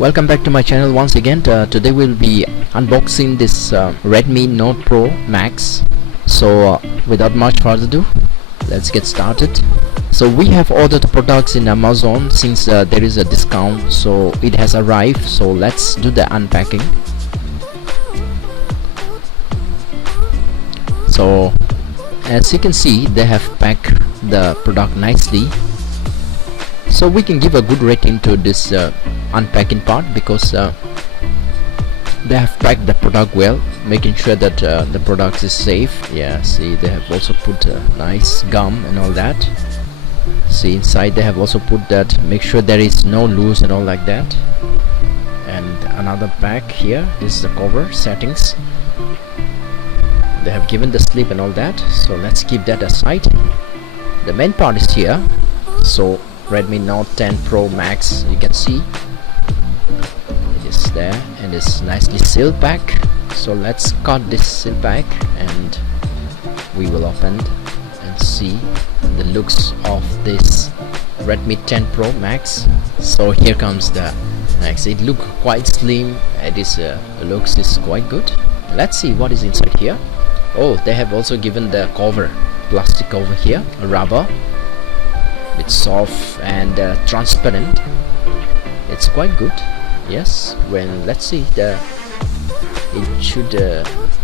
Welcome back to my channel once again. Today we'll be unboxing this Redmi Note Pro Max. So without much further ado, let's get started. So we have ordered the products in Amazon since there is a discount, so it has arrived. So let's do the unpacking. So as you can see, they have packed the product nicely, so we can give a good rating to this unpacking part because they have packed the product well, making sure that the product is safe. Yeah, see, they have also put nice gum and all that. See, inside they have also put that, make sure there is no loose and all like that. And another pack here, this is the cover settings. They have given the slip and all that, so let's keep that aside. The main part is here. So Redmi Note 10 Pro Max, you can see it is there and it's nicely sealed back. So let's cut this seal back and we will open and see the looks of this Redmi 10 Pro Max. So here comes the Max. It looks quite slim. It is looks is quite good. Let's see what is inside here. Oh, they have also given the cover, plastic cover here, rubber. It's soft and transparent. It's quite good. Yes, when let's see, it should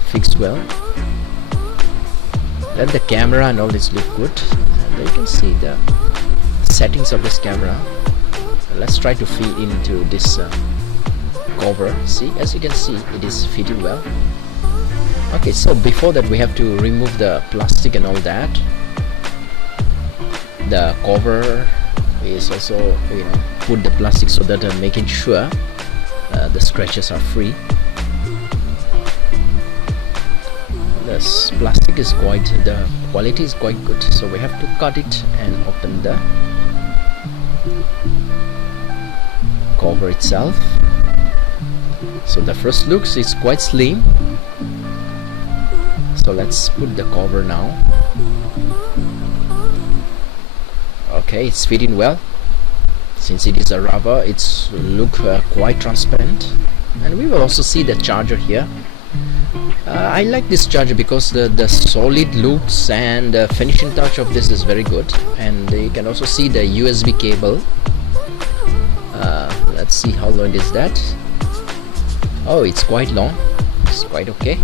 fix well. Then the camera and all this look good, and you can see the settings of this camera. Let's try to fit into this cover. See, as you can see, it is fitting well. Okay, so before that we have to remove the plastic and all that. The cover is also, put the plastic so that making sure the scratches are free. This plastic is the quality is quite good, so we have to cut it and open the cover itself. So the first looks is quite slim. So let's put the cover now. Okay, it's fitting well. Since it is a rubber, it's look quite transparent. And we will also see the charger here. I like this charger because the solid looks and the finishing touch of this is very good. And you can also see the USB cable. Let's see how long is that. Oh, it's quite long. It's quite okay.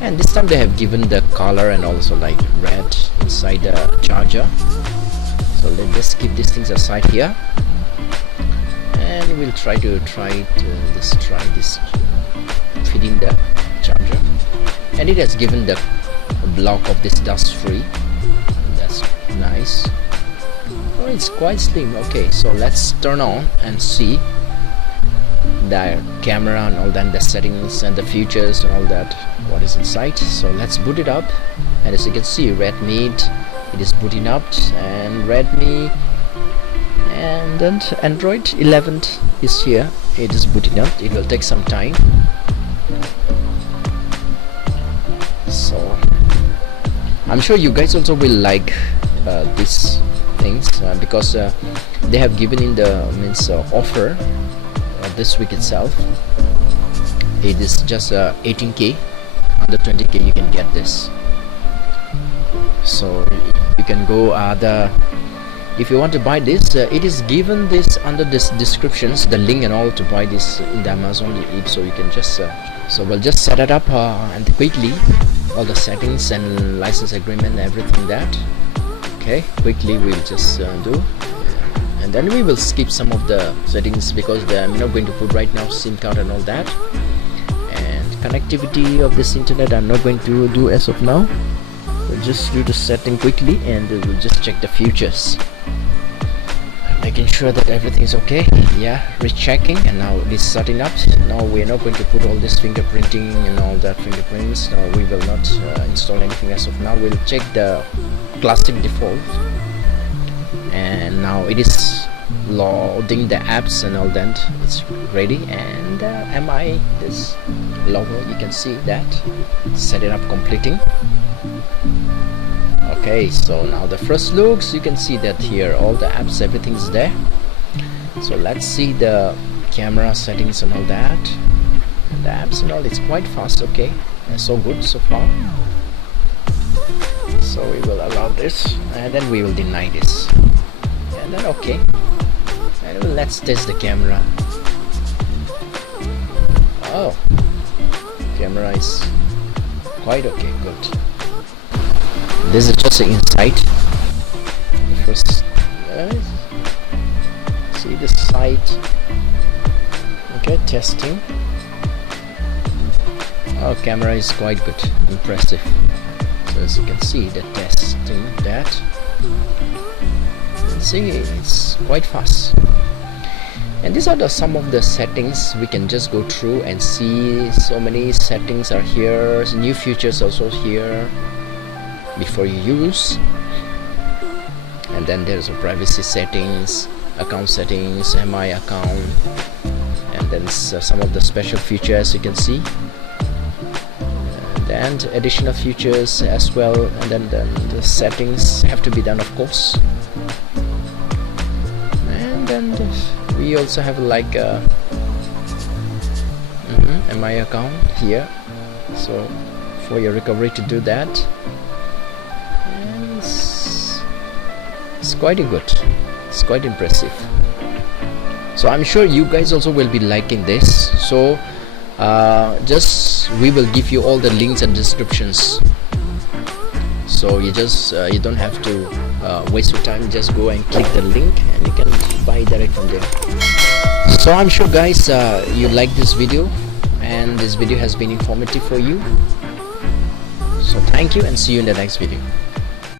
And this time they have given the color and also like red inside the charger. So let's just keep these things aside here, and we'll try this fitting the charger. And it has given the block of this dust free. That's nice. Oh, it's quite slim. Okay, so let's turn on and see the camera and all that, the settings and the features and all that, what is inside. So let's boot it up, and as you can see, Redmi, it is booting up, and Redmi and then Android 11 is here. It is booting up. It will take some time. So I'm sure you guys also will like these things because they have given in the offer this week itself. It is just 18K, under 20K you can get this. So you can go if you want to buy this, it is given this under this descriptions, the link and all to buy this in the Amazon. So you can just so we'll just set it up and quickly all the settings and license agreement, everything that. Okay, quickly we'll just do, and then we will skip some of the settings because I'm not going to put right now SIM card and all that, and connectivity of this internet I'm not going to do as of now. We'll just do the setting quickly and we'll just check the features, making sure that everything is okay. Yeah, rechecking, and now it is setting up. Now we are not going to put all this fingerprinting and all that fingerprints. No, we will not install anything as of now. We'll check the classic default, and now it is loading the apps and all that. It's ready, and MI, this logo, you can see that set it up completing. Okay, so now the first looks, you can see that here all the apps, everything is there. So let's see the camera settings and all that, and the apps and all. It's quite fast. Okay, so good so far. So we will allow this, and then we will deny this, and then okay, and let's test the camera. Oh, camera is quite okay, good. This is just inside. The first, see the side. Okay, testing. Oh, camera is quite good, impressive. So as you can see, the testing that. See, it's quite fast. And these are some of the settings we can just go through and see. So many settings are here, new features also here before you use. And then there's a privacy settings, account settings, my account, and then some of the special features you can see, and additional features as well. And then the settings have to be done, of course. And then we also have like a my account here, so for your recovery to do that. And it's quite good, it's quite impressive. So I'm sure you guys also will be liking this. So just we will give you all the links and descriptions, so you just you don't have to waste your time. Just go and click the link and you can buy direct from there. So I'm sure guys you like this video, and this video has been informative for you. So thank you, and see you in the next video.